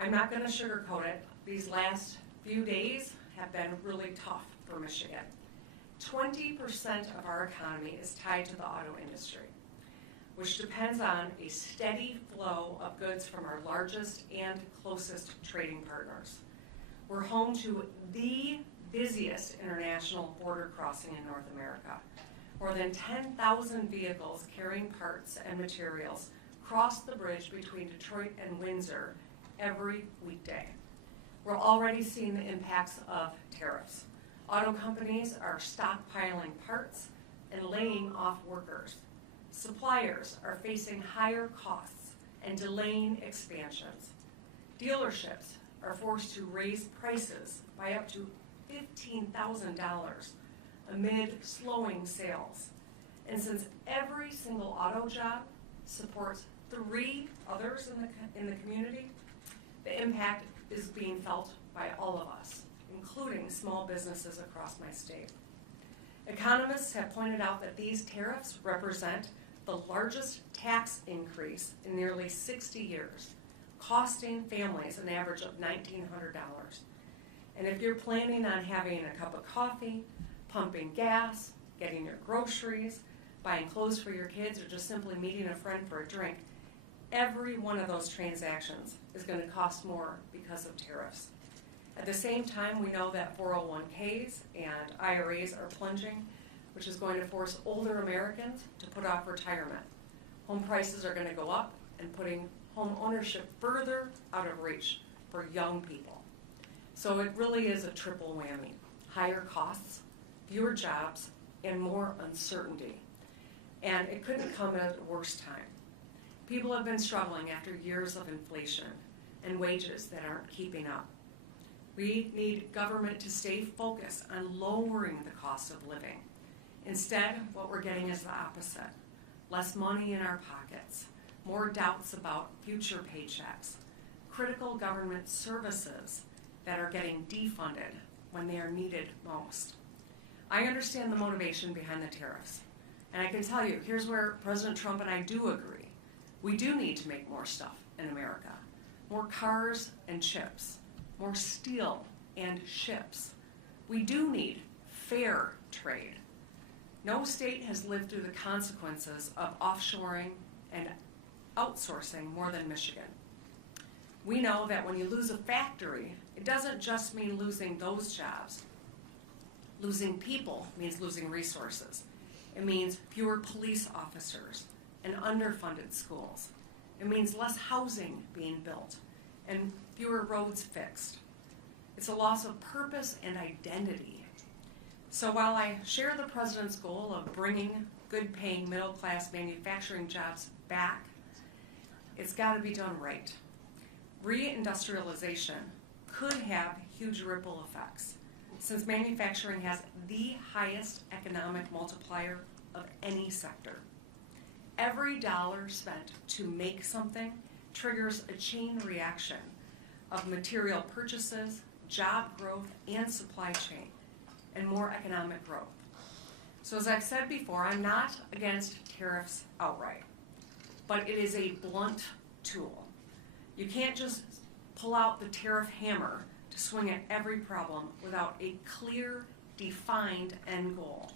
I'm not going to sugarcoat it. These last few days have been really tough for Michigan. 20% of our economy is tied to the auto industry, which depends on a steady flow of goods from our largest and closest trading partners. We're home to the busiest international border crossing in North America. More than 10,000 vehicles carrying parts and materials cross the bridge between Detroit and Windsor every weekday. We're already seeing the impacts of tariffs. Auto companies are stockpiling parts and laying off workers. Suppliers are facing higher costs and delaying expansions. Dealerships are forced to raise prices by up to $15,000 amid slowing sales. And since every single auto job supports 3 others in the community, the impact is being felt by all of us, including small businesses across my state. Economists have pointed out that these tariffs represent the largest tax increase in nearly 60 years, costing families an average of $1,900. And if you're planning on having a cup of coffee, pumping gas, getting your groceries, buying clothes for your kids, or just simply meeting a friend for a drink, every one of those transactions is going to cost more because of tariffs. At the same time, we know that 401ks and IRAs are plunging, which is going to force older Americans to put off retirement. Home prices are going to go up and putting home ownership further out of reach for young people. So it really is a triple whammy: higher costs, fewer jobs, and more uncertainty. And it couldn't come at a worse time. People have been struggling after years of inflation and wages that aren't keeping up. We need government to stay focused on lowering the cost of living. Instead, what we're getting is the opposite: less money in our pockets, more doubts about future paychecks, critical government services that are getting defunded when they are needed most. I understand the motivation behind the tariffs, and I can tell you, here's where President Trump and I do agree. We do need to make more stuff in America: more cars and chips, more steel and ships. We do need fair trade. No state has lived through the consequences of offshoring and outsourcing more than Michigan. We know that when you lose a factory, it doesn't just mean losing those jobs. Losing people means losing resources. It means fewer police officers and underfunded schools. It means less housing being built and fewer roads fixed. It's a loss of purpose and identity. So while I share the president's goal of bringing good-paying middle-class manufacturing jobs back, it's got to be done right. Reindustrialization could have huge ripple effects, since manufacturing has the highest economic multiplier of any sector. Every dollar spent to make something triggers a chain reaction of material purchases, job growth, and supply chain, and more economic growth. So as I've said before, I'm not against tariffs outright, but it is a blunt tool. You can't just pull out the tariff hammer to swing at every problem without a clear, defined end goal.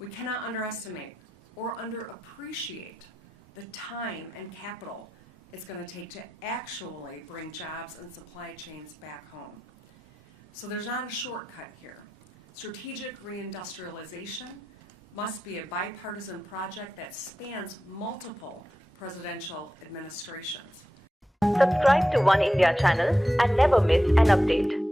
We cannot underestimate or underappreciate the time and capital it's going to take to actually bring jobs and supply chains back home. So there's not a shortcut here. Strategic reindustrialization must be a bipartisan project that spans multiple presidential administrations. Subscribe to One India channel and never miss an update.